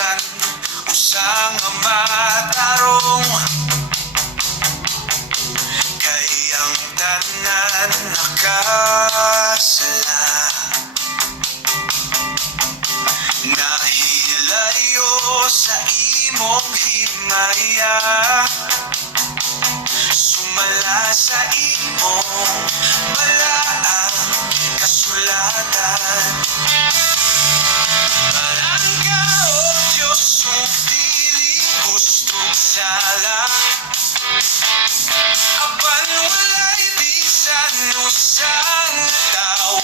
bisan usang matarong kay ang tanan nakasala. Nahilayo sa imong himaya, sumala sa imong balaang kasulatan. Parang ka, O Diyos, kung dili gustong sala, apan walay bisan usang tao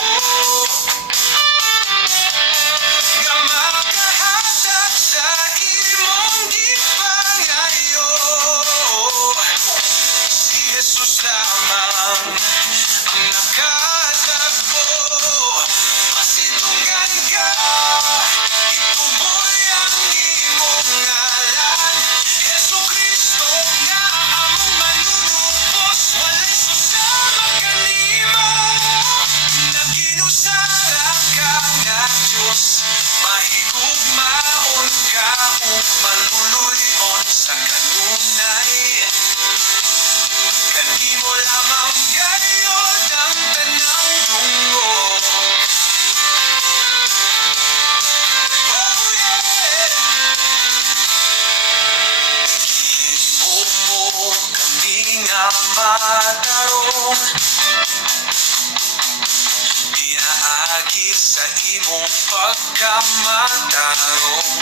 nga makahatag sa imong gipangayo. Si Jesus lamang ang nakatagpo. Masinungan ka, ituboy ang imong ngalan. Jesu Cristo nga among manunubos, walay susama kanimo. Naginusara ka nga Diyos, mahigugmaon ka ug maluluyon sa kanunay. Kanimo lamang gayod ang tanang dungog. Oh yeah! Himog mo kami nga matarong, pinaagi sa imong pagkamatarong.